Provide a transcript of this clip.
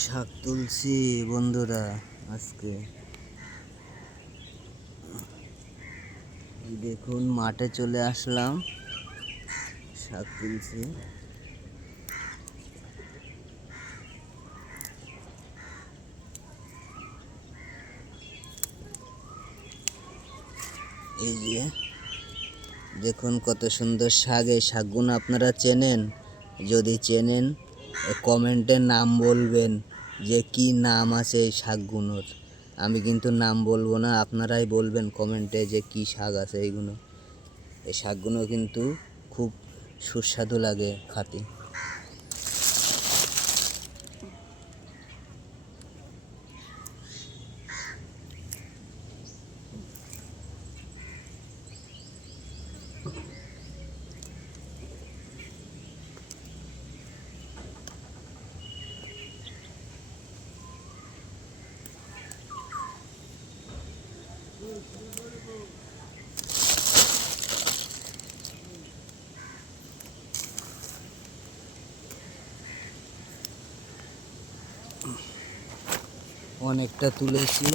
শাক তুলছি বন্ধুরা। আজকে এই দেখুন মাঠে চলে আসলাম, শাক তুলছি। এই যে দেখুন কত সুন্দর শাক। এই শাকগুলো আপনারা চেনেন? যদি চেনেন কমেন্টে নাম বলবেন যে কি নাম আছে এই শাকগুলোর। আমি কিন্তু নাম বলবো না, আপনারাই বলবেন কমেন্টে যে কি শাক আছে এইগুলো। এই শাকগুলো কিন্তু খুব সুস্বাদু লাগে খেতে। অনেকটা তুলেছি।